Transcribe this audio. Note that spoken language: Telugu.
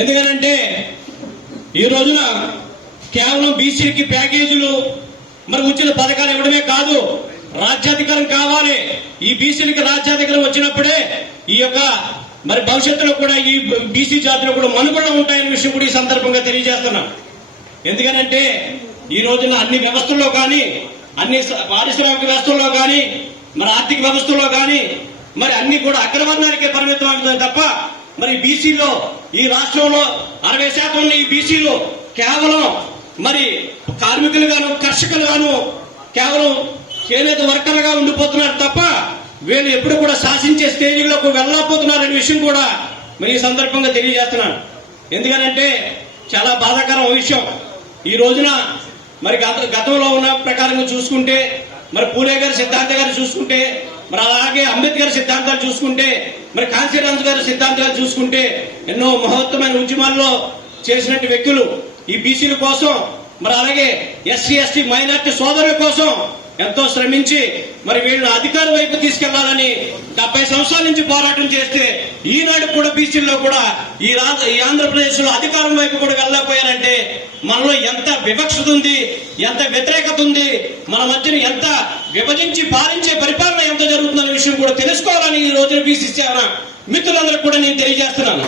ఎందుకనంటే ఈ రోజున కేవలం బీసీలకి ప్యాకేజీలు మరి ఉచిత పథకాలు ఇవ్వడమే కాదు, రాజ్యాధికారం కావాలి. ఈ బీసీలకి రాజ్యాధికారం వచ్చినప్పుడే ఈ యొక్క మరి భవిష్యత్తులో కూడా ఈ బీసీ జాతిలో కూడా మనుగడ ఉంటాయనే విషయం కూడా ఈ సందర్భంగా తెలియజేస్తున్నాం. ఎందుకనంటే ఈ రోజున అన్ని వ్యవస్థల్లో కానీ, అన్ని పారిశ్రామిక వ్యవస్థల్లో కానీ, మరి ఆర్థిక వ్యవస్థల్లో కానీ మరి అన్ని కూడా అగ్రవర్ణానికే పరిమితం అవుతుంది తప్ప మరి బీసీలో ఈ రాష్ట్రంలో 60% ఉన్న ఈ బీసీలో కేవలం మరి కార్మికులు గాను, కర్షకులు గాను, కేవలం చేనేత వర్కర్లుగా ఉండిపోతున్నారు తప్ప వీళ్ళు ఎప్పుడు కూడా శాసించే స్టేజీలోకి వెళ్ళకపోతున్నారనే విషయం కూడా మరి ఈ సందర్భంగా తెలియజేస్తున్నాను. ఎందుకనంటే చాలా బాధాకరం విషయం. ఈ రోజున మరి గతంలో ఉన్న ప్రకారంగా చూసుకుంటే మరి పూలే గారి సిద్ధాంత గారు చూసుకుంటే, మరి అలాగే అంబేద్కర్ సిద్ధాంతాలు చూసుకుంటే, మరి కాంశీరామ్ గారి సిద్ధాంతాలు చూసుకుంటే ఎన్నో మహోత్తమైన ఉద్యమాల్లో చేసినట్టు వ్యక్తులు ఈ బీసీల కోసం, మరి అలాగే ఎస్సీ ఎస్టీ మైనార్టీ సోదరుల కోసం ఎంతో శ్రమించి మరి వీళ్ళని అధికార వైపు తీసుకెళ్లాలని 70 సంవత్సరాల నుంచి పోరాటం చేస్తే ఈనాడు కూడా బీసీల్లో కూడా ఈ ఆంధ్రప్రదేశ్ లో అధికారం వైపు కూడా వెళ్ళకపోయారంటే మనలో ఎంత వివక్షత ఉంది, ఎంత వ్యతిరేకత ఉంది, మన మధ్యన ఎంత విభజించి పాలించే పరిపాలన ఎంత జరుగుతుందనే విషయం కూడా తెలుసుకోవాలని ఈ రోజున బీసీ మిత్రులందరూ కూడా నేను తెలియజేస్తున్నాను.